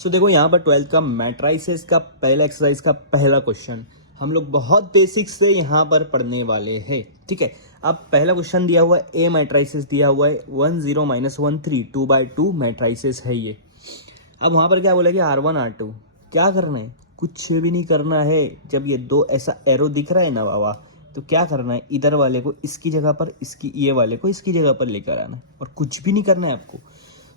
सो देखो यहाँ पर 12th का मैट्राइसेस का पहला एक्सरसाइज का पहला क्वेश्चन हम लोग बहुत बेसिक से यहाँ पर पढ़ने वाले हैं। ठीक है, अब पहला क्वेश्चन दिया हुआ है, ए मैट्राइसेस दिया हुआ है 1 0 -1 3 2/2 मैट्राइसेस है ये। अब वहाँ पर क्या बोला कि R1 R2 क्या करना है, कुछ भी नहीं करना है। जब ये दो ऐसा एरो दिख रहा है ना बाबा, तो क्या करना है, इधर वाले को इसकी जगह पर, इसकी ये वाले को इसकी जगह पर लेकर आना है और कुछ भी नहीं करना है आपको।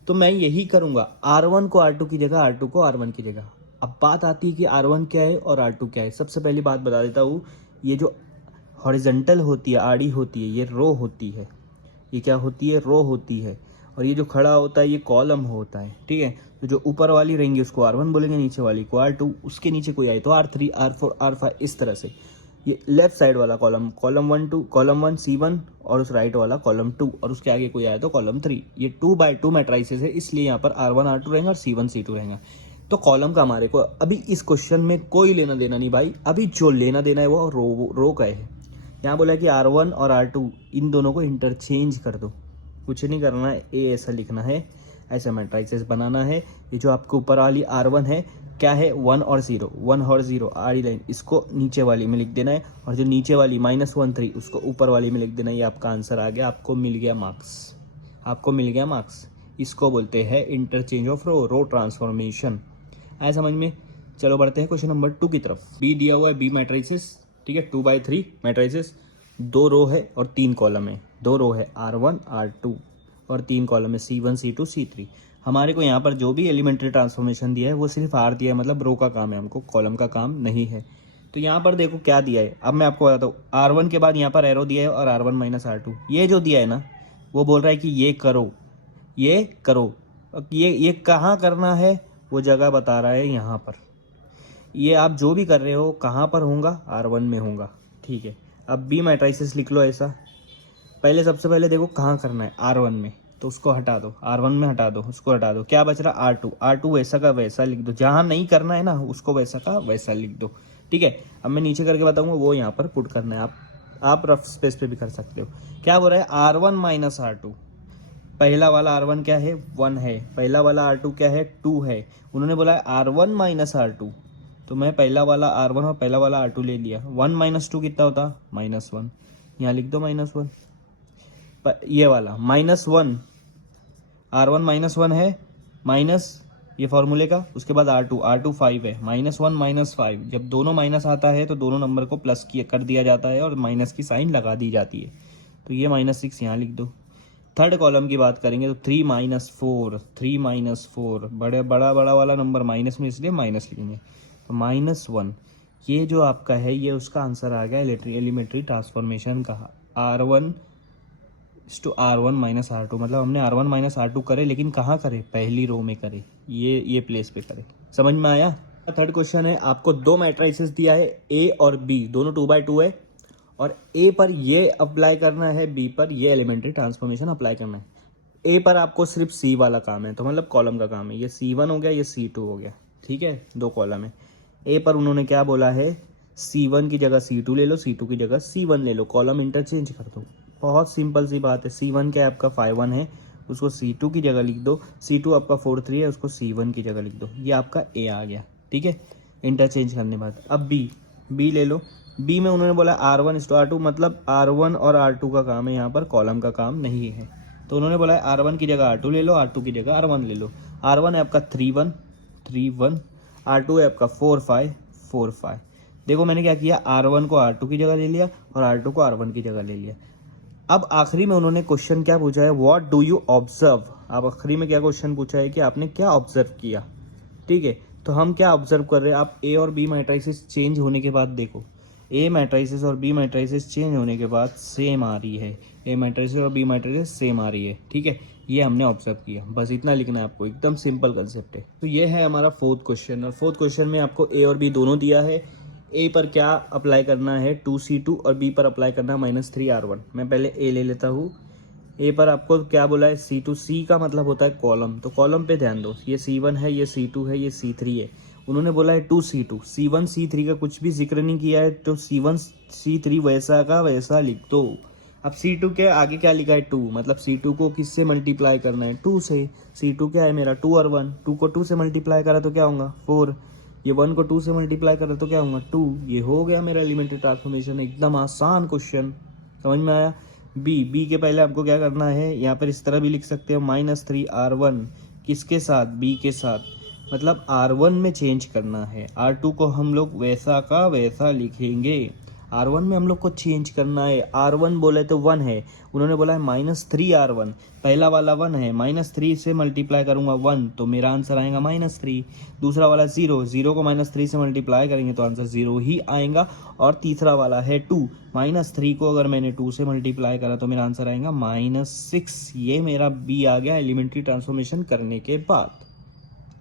तो मैं यही करूँगा, R1 को R2 की जगह, R2 को R1 की जगह। अब बात आती है कि R1 क्या है और R2 क्या है। सबसे पहली बात बता देता हूँ, ये जो हॉरिजेंटल होती है, आड़ी होती है, ये रो होती है। ये क्या होती है, रो होती है। और ये जो खड़ा होता है ये कॉलम होता है। ठीक है, तो जो ऊपर वाली रहेंगी उसको R1 बोलेंगे, नीचे वाली को R2, उसके नीचे कोई आए तो R3 R4 R5, इस तरह से। ये लेफ्ट साइड वाला कॉलम, कॉलम 1 2, कॉलम 1 C1, और उस राइट वाला कॉलम 2, और उसके आगे कोई आया तो कॉलम 3। ये 2/2 मैट्राइसेस है, इसलिए यहाँ पर R1 R2 रहेंगे और C1 C2 रहेंगे। तो कॉलम का हमारे को अभी इस क्वेश्चन में कोई लेना देना नहीं भाई। अभी जो लेना देना है वो रो का है। यहाँ बोला कि R1 और R2 इन दोनों को इंटरचेंज कर दो, कुछ नहीं करना है, ए ऐसा लिखना है, ऐसा मैट्राइसेस बनाना है। ये जो आपके ऊपर वाली R1 है क्या है, 1 और 0, 1 और 0 आड़ी लाइन, इसको नीचे वाली में लिख देना है, और जो नीचे वाली -1 3 उसको ऊपर वाली में लिख देना है। ये आपका आंसर आ गया, आपको मिल गया मार्क्स, आपको मिल गया मार्क्स। इसको बोलते हैं इंटरचेंज ऑफ रो ट्रांसफॉर्मेशन। आया समझ में? चलो बढ़ते हैं क्वेश्चन नंबर 2 की तरफ। बी दिया हुआ है, बी मैट्रिसेस, ठीक है, 2/3 मैट्रिसेस, 2 रो है और 3 कॉलम है। 2 रो है R1 R2 और 3 कॉलम है C1 C2 C3। हमारे को यहाँ पर जो भी एलिमेंट्री ट्रांसफॉर्मेशन दिया है वो सिर्फ R दिया है, मतलब रो का काम है, हमको कॉलम का काम नहीं है। तो यहाँ पर देखो क्या दिया है, अब मैं आपको बताता हूँ। R1 के बाद यहाँ पर एरो दिया है और R1 - R2, ये जो दिया है ना, वो बोल रहा है कि ये करो, ये करो। अब ये कहाँ करना है वो जगह बता रहा है यहाँ पर। ये आप जो भी कर रहे हो कहाँ पर होगा, R1 में होगा। ठीक है, अब बी मैट्रिसेस लिख लो ऐसा। पहले सबसे पहले देखो कहाँ करना है, R1 में, तो उसको हटा दो, R1 में हटा दो, उसको हटा दो। क्या बच रहा, R2। R2 वैसा का वैसा लिख दो, जहाँ नहीं करना है ना उसको वैसा का वैसा लिख दो। ठीक है, अब मैं नीचे करके बताऊंगा, वो यहाँ पर पुट करना है। आप रफ स्पेस पे भी कर सकते हो। क्या बोल रहा है, R1 - R2। पहला वाला R1 क्या है, 1 है। पहला वाला R2 क्या है, 2 है। उन्होंने बोला है R1 - R2, तो मैं पहला वाला R1 और पहला वाला R2 ले लिया। 1 - 2 कितना होता, -1। यहाँ लिख दो -1। ये वाला -1, R1 -1 है, माइनस ये फॉर्मूले का, उसके बाद R2 5 है, -1 -5। जब दोनों माइनस आता है तो दोनों नंबर को प्लस किया कर दिया जाता है और माइनस की साइन लगा दी जाती है। तो ये -6 यहाँ लिख दो। थर्ड कॉलम की बात करेंगे तो 3 - 4, बड़ा वाला नंबर माइनस में, इसलिए माइनस लिखेंगे। तो -1, ये जो आपका है ये उसका आंसर आ गया एलिमेंट्री ट्रांसफॉर्मेशन का। R1 to R1 - R2, मतलब हमने R1 - R2 करे, लेकिन कहाँ करे, पहली रो में करे, ये प्लेस पे करे। समझ में आया? थर्ड क्वेश्चन है, आपको दो मैट्रिसेस दिया है, A और B, दोनों 2/2 है, और A पर ये अप्लाई करना है, B पर ये एलिमेंट्री ट्रांसफॉर्मेशन अप्लाई करना है। A पर आपको सिर्फ C वाला काम है, तो मतलब कॉलम का काम है। ये C1 हो गया, ये C2 हो गया। ठीक है, दो कॉलम है। A पर उन्होंने क्या बोला है, C1 की जगह C2 ले लो, C2 की जगह C1 ले लो, कॉलम इंटरचेंज कर दो। बहुत सिंपल सी बात है। C1 क्या है आपका 5 1 है, उसको C2 की जगह लिख दो। C2 आपका 4 3 है, उसको C1 की जगह लिख दो। ये आपका A आ गया। ठीक है, इंटरचेंज करने बाद अब B ले लो। B में उन्होंने बोला R1 to R2, मतलब R1 और R2 का काम है, यहाँ पर कॉलम का काम नहीं है। तो उन्होंने बोला R1 की जगह R2 ले लो, R2 की जगह R1 ले लो। R1 है आपका 3 1 3 1, R2 है आपका 4 5 4 5। देखो मैंने क्या किया, R1 को R2 की जगह ले लिया और R2 को R1 की जगह ले लिया। अब आखिरी में उन्होंने क्वेश्चन क्या पूछा है, व्हाट डू यू ऑब्जर्व। अब आखिरी में क्या क्वेश्चन पूछा है कि आपने क्या ऑब्जर्व किया। ठीक है, तो हम क्या ऑब्जर्व कर रहे हैं, आप A और B मैट्रिसेस चेंज होने के बाद देखो, A मैट्रिसेस और B मैट्रिसेस चेंज होने के बाद सेम आ रही है, A मैट्रिसेस और B मैट्रिसेस सेम आ रही है। ठीक है, ये हमने ऑब्जर्व किया, बस इतना लिखना है आपको, एकदम सिंपल कंसेप्ट है। तो ये है हमारा फोर्थ क्वेश्चन, और फोर्थ क्वेश्चन में आपको A और B दोनों दिया है। A पर क्या अप्लाई करना है, 2C2, और B पर अप्लाई करना है -3R1। मैं पहले A ले लेता हूँ। A पर आपको क्या बोला है, C2। C का मतलब होता है कॉलम, तो कॉलम पे ध्यान दो। ये C1 है, ये C2 है, ये C3 है। उन्होंने बोला है 2C2, C1 C3 का कुछ भी जिक्र नहीं किया है, तो C1 C3 वैसा का वैसा लिख दो। अब C2 के आगे क्या लिखा है 2, मतलब C2 को किससे मल्टीप्लाई करना है 2 से। C2 क्या है मेरा 2 और 1, 2 को 2 से मल्टीप्लाई करा तो क्या होगा 4, ये 1 को 2 से मल्टीप्लाई करा तो क्या होगा 2। ये हो गया मेरा एलिमेंट्री ट्रांसफॉर्मेशन, एकदम आसान क्वेश्चन, समझ में आया। बी के पहले आपको क्या करना है, यहाँ पर इस तरह भी लिख सकते हो -3R1 किसके साथ B के साथ, मतलब R1 में चेंज करना है। R2 को हम लोग वैसा का वैसा लिखेंगे, R1 में हम लोग को चेंज करना है। R1 बोले तो 1 है, उन्होंने बोला है -3R1, पहला वाला 1 है, -3 से मल्टीप्लाई करूंगा 1 तो मेरा आंसर आएगा -3। दूसरा वाला 0 को -3 से मल्टीप्लाई करेंगे तो आंसर 0 ही आएगा। और तीसरा वाला है 2, -3 को अगर मैंने 2 से मल्टीप्लाई करा तो मेरा आंसर आएगा -6। ये मेरा बी आ गया एलिमेंट्री ट्रांसफॉर्मेशन करने के बाद।